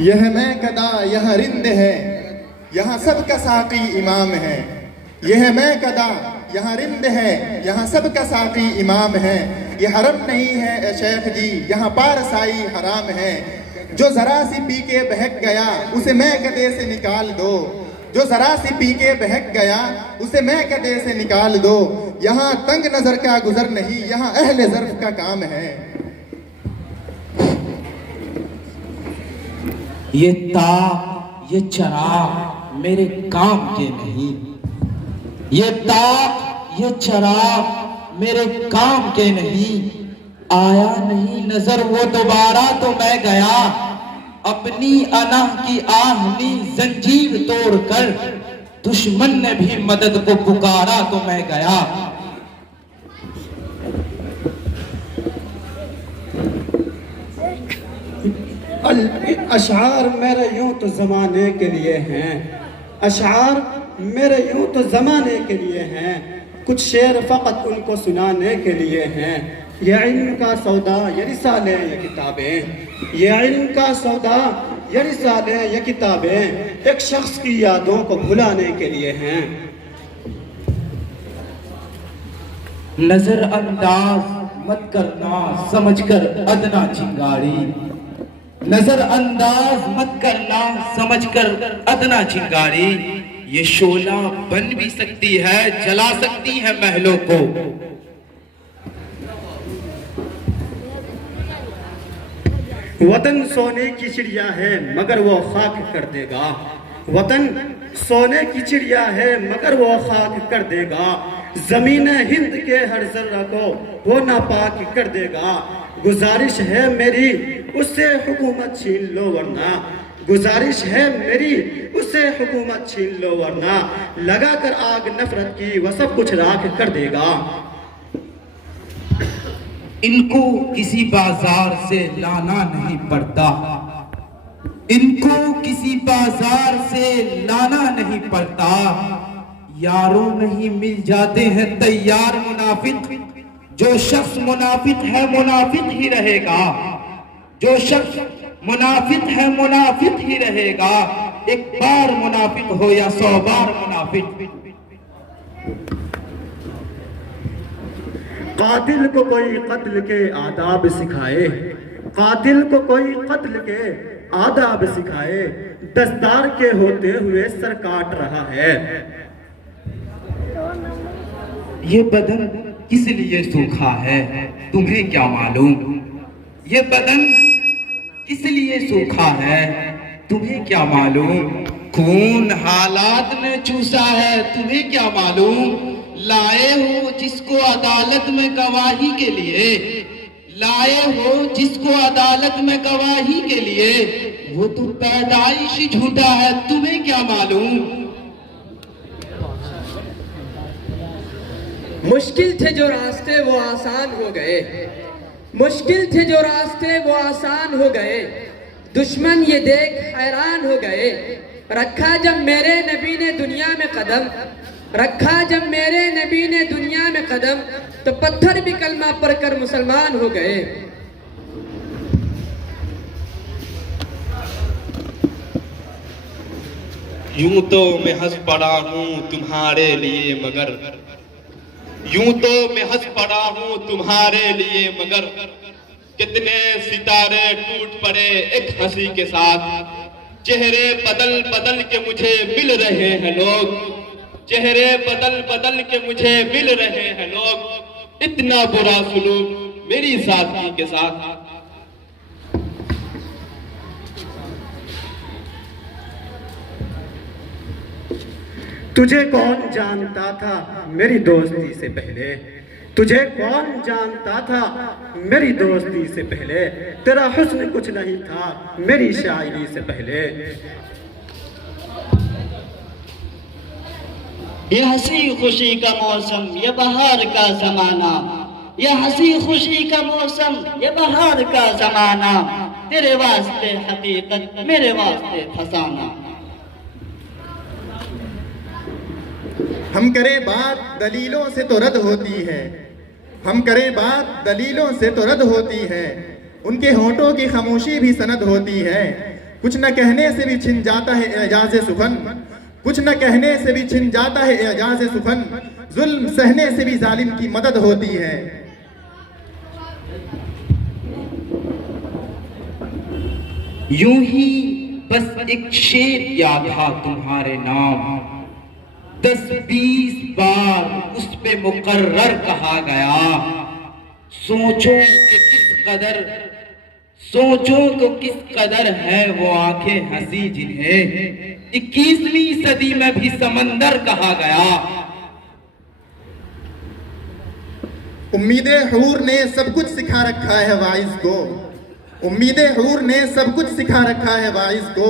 यह मैं कदा यह रिंद है, यहाँ सबका साकी इमाम है। यह मैं कदा यहाँ रिंद है, यहाँ सबका साकी इमाम है। ये हरम नहीं है ए शेख जी, यहाँ पारसाई हराम है। जो जरा सी पी के बहक गया उसे मैं कदे से निकाल दो। जो जरा सी पी के बहक गया उसे मैं कदे से निकाल दो। यहाँ तंग नजर का गुजर नहीं, यहाँ अहले ज़र्फ का काम है। ये ताक ये चराग मेरे काम के नहीं, ये ताक ये चराग मेरे काम के नहीं। आया नहीं नजर वो दोबारा तो मैं गया, अपनी अनाह की आहनी जंजीर तोड़कर। दुश्मन ने भी मदद को पुकारा तो मैं गया। अशार मेरे यूं तो ज़माने के लिए हैं, अशार मेरे यूं तो ज़माने के लिए हैं। कुछ शेर फ़कत उनको सुनाने के लिए हैं। ये इल्म का सौदा ये रिसाले ये किताबें, ये इल्म का सौदा ये रिसाले ये किताबें एक शख्स की यादों को भुलाने के लिए हैं। नजरअंदाज मत करना समझकर अदना चिंगारी, नजरअंदाज मत करना समझकर अदना चिंगारी। ये शोला बन भी सकती है, जला सकती है महलों को। वतन सोने की चिड़िया है मगर वो खाक कर देगा। वतन सोने की चिड़िया है मगर वो खाक कर देगा। जमीन हिंद के हर जर्रा को वो नापाक कर देगा। गुजारिश है मेरी उससे हुकूमत छीन लो वरना, गुजारिश है मेरी उससे हुकूमत छीन लो वरना। लगा कर आग नफरत की वह सब कुछ राख कर देगा। इनको किसी बाजार से लाना नहीं पड़ता, इनको किसी बाजार से लाना नहीं पड़ता। यारों में ही मिल जाते हैं तैयार मुनाफिक। जो शख्स मुनाफिक है मुनाफिक ही रहेगा, जो शख्स मुनाफिक है मुनाफिक ही रहेगा। एक बार मुनाफिक हो या 100 बार मुनाफिक। कातिल को कोई कत्ल के आदाब सिखाए, कातिल को कोई कत्ल के आदाब सिखाए। दस्तार के होते हुए सर काट रहा है। ये बदन किस लिए सूखा है तुम्हें क्या मालूम, ये बदन किस लिए सूखा है तुम्हें क्या मालूम। खून हालात ने चूसा है तुम्हें क्या मालूम। लाए हो जिसको अदालत में गवाही के लिए, लाए हो जिसको अदालत में गवाही के लिए। वो तो पैदाइश ही झूठा है तुम्हें क्या मालूम। मुश्किल थे जो रास्ते वो आसान हो गए, मुश्किल थे जो रास्ते वो आसान हो गए। दुश्मन ये देख हैरान हो गए। रखा जब मेरे नबी ने दुनिया में कदम, रखा जब मेरे नबी ने दुनिया में कदम, तो पत्थर भी कलमा पढ़कर मुसलमान हो गए। यूं तो मैं हंस पड़ा हूँ तुम्हारे लिए मगर, यूं तो मैं हंस पड़ा हूँ तुम्हारे लिए मगर। कितने सितारे टूट पड़े एक हंसी के साथ। चेहरे बदल बदल के मुझे मिल रहे हैं लोग, चेहरे बदल बदल के मुझे मिल रहे हैं लोग। इतना बुरा सुलूक मेरी साथी के साथ। तुझे कौन जानता था मेरी दोस्ती से पहले, तुझे कौन जानता था मेरी दोस्ती से पहले। तेरा हुस्न कुछ नहीं था मेरी शायरी से पहले। ये हंसी खुशी का मौसम ये बहार का जमाना, ये हंसी खुशी का मौसम ये बहार का जमाना। तेरे वास्ते हकीकत मेरे वास्ते फसाना। हम करें बात दलीलों से तो रद्द होती है, हम करें बात दलीलों से तो रद्द होती है। उनके होंठों की खामोशी भी सनद होती है। कुछ न कहने से भी छिन जाता है एजाज़े सुखन, कुछ न कहने से भी छिन जाता है एजाज़े सुखन, जुल्म सहने से भी जालिम की मदद होती है। यूं ही बस एक शेर याद था तुम्हारे नाम, 10-20 बार उस पे मुकर्रर कहा गया। सोचो कि किस कदर है वो आंखें हंसी जिन्हें 21वीं सदी में भी समंदर कहा गया। उम्मीदें हूर ने सब कुछ सिखा रखा है वाइज को, उम्मीदें हूर ने सब कुछ सिखा रखा है वाइज को,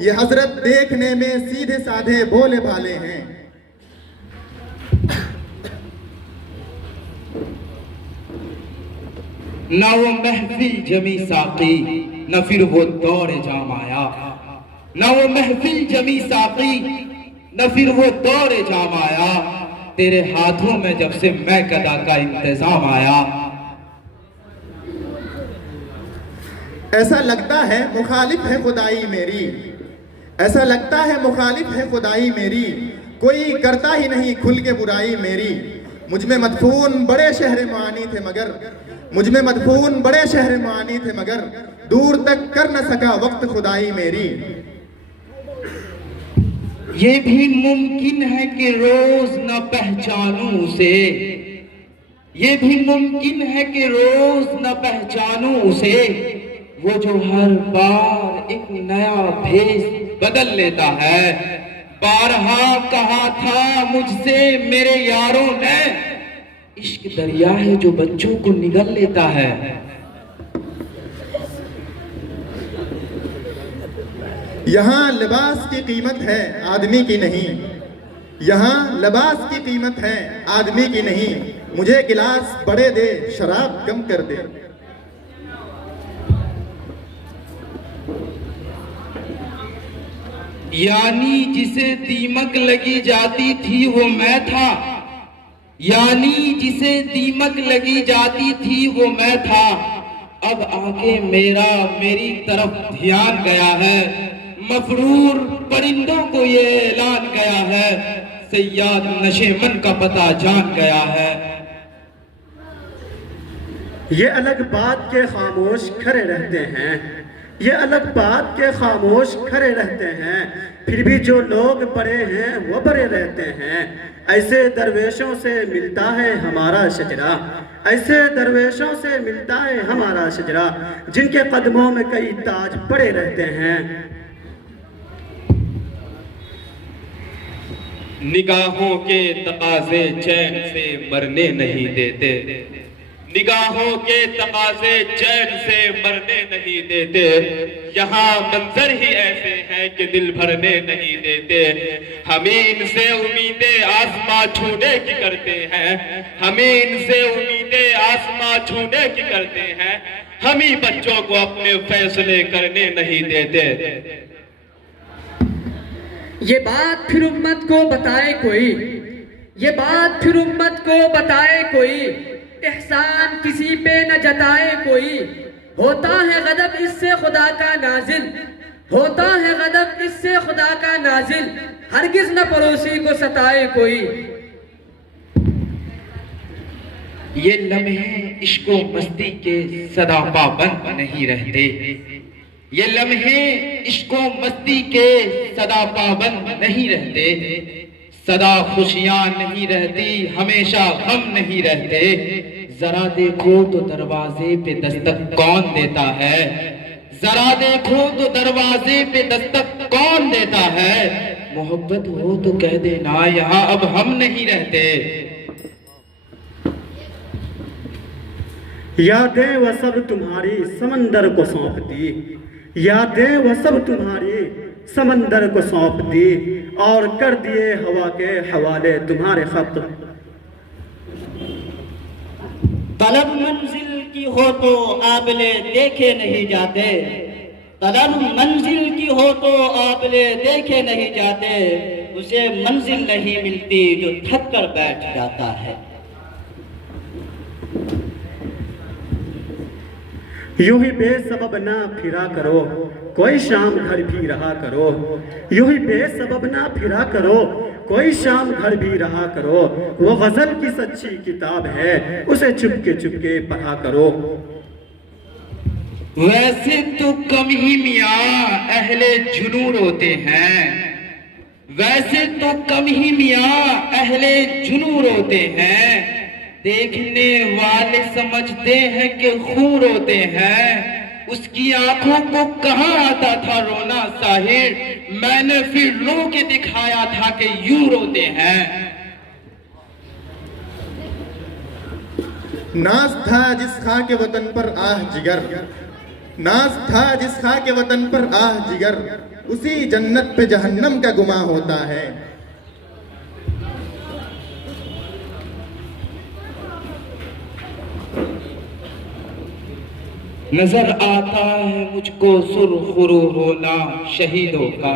ये हजरत देखने में सीधे साधे भोले भाले हैं। न वो महफिल जमी साकी न फिर वो दौर जाम आया, न वो महफिल जमी साकी न फिर वो दौर जाम आया, तेरे हाथों में जब से मैं कदा का इंतजाम आया। ऐसा लगता है मुखालिफ है खुदाई मेरी, ऐसा लगता है मुखालिफ है खुदाई मेरी, कोई करता ही नहीं खुल के बुराई मेरी। मुझ में मदफून बड़े शहर मानी थे मगर, मुझ में मदफून बड़े शहर मानी थे मगर, दूर तक कर न सका वक्त खुदाई मेरी। ये भी मुमकिन है कि रोज न पहचानूं उसे, ये भी मुमकिन है कि रोज न पहचानूं उसे, वो जो हर बार एक नया भेष बदल लेता है। बारहा कहा था मुझसे मेरे यारों ने, इश्क दरिया है जो बच्चों को निगल लेता है। यहाँ लिबास की कीमत है आदमी की नहीं, यहाँ लिबास की कीमत है आदमी की नहीं, मुझे गिलास बड़े दे शराब कम कर दे। यानी जिसे दीमक लगी जाती थी वो मैं था, यानी जिसे दीमक लगी जाती थी वो मैं था, अब आके मेरी तरफ ध्यान गया है। मफरूर परिंदों को ये ऐलान गया है, सयाद नशे मन का पता जान गया है। ये अलग बात के खामोश खड़े रहते हैं, ये अलग बात के खामोश खड़े रहते हैं, फिर भी जो लोग बड़े हैं वो बड़े रहते हैं। ऐसे दरवेशों से मिलता है हमारा शजरा, ऐसे दरवेशों से मिलता है हमारा शजरा, जिनके कदमों में कई ताज पड़े रहते हैं। निगाहों के तकाजे चैन से मरने नहीं देते, निगाहों के तकाजे चैन से मरने नहीं देते, यहाँ मंजर ही ऐसे हैं कि दिल भरने नहीं देते। हमें इनसे उम्मीदें आसमां छूने की करते हैं, हमें इनसे उम्मीदें आसमां छूने की करते हैं, हम ही बच्चों को अपने फैसले करने नहीं देते। ये बात फिर उम्मत को बताए कोई, ये बात फिर उम्मत को बताए कोई, एहसान किसी पे न जताए कोई, होता है गदब इससे खुदा का नाजिल, होता है गदब इससे खुदा का नाजिल, हरगिज न पड़ोसी को सताए कोई। ये लम्हे इश्को मस्ती के सदा पाबंद नहीं रहते, ये लम्हे इश्को मस्ती के सदा पाबंद नहीं रहते, सदा खुशियां नहीं रहती हमेशा गम नहीं रहते। जरा देखो तो दरवाजे पे दस्तक कौन देता है, जरा देखो तो दरवाजे पे दस्तक कौन देता है, मोहब्बत हो तो कह देना यहाँ अब हम नहीं रहते। यादें वह सब तुम्हारी समंदर को सौंप दी, यादें वह सब तुम्हारी समंदर को सौंप दी, और कर दिए हवा के हवाले तुम्हारे खत। तलब मंजिल की हो तो आबले देखे नहीं जाते, तलब मंजिल की हो तो आबले देखे नहीं जाते, उसे मंजिल नहीं मिलती जो थक कर बैठ जाता है। यूं ही बेसबब ना फिरा करो, कोई शाम घर भी रहा करो। यूं ही बेसबब ना फिरा करो, कोई शाम घर भी रहा करो। वो गजल की सच्ची किताब है, उसे चुपके पढ़ा करो। वैसे तो कम ही मियाँ अहले जुनून होते हैं, वैसे तो कम ही मियाँ अहले जुनून होते हैं। देखने वाले समझते हैं कि खून रोते हैं, उसकी आंखों को कहाँ आता था रोना साहिर, मैंने फिर रो के दिखाया था कि यूं रोते हैं। नाज था जिस खां के वतन पर आह जिगर, नाज था जिस खां के वतन पर आह जिगर, उसी जन्नत पे जहन्नम का गुमा होता है। नजर आता है मुझको सुरखुरू होना शहीदों का,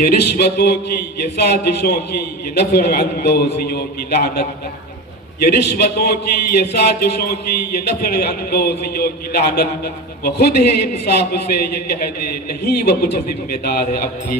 ये रिश्वतों की, ये साजिशों की, ये नफर अंदोजियों की लानत, ये रिश्वतों की, ये साजिशों की, ये नफर अंदोजियों की लानत। वो खुद ही इंसाफ से ये कह दे नहीं वो कुछ जिम्मेदार है अब भी।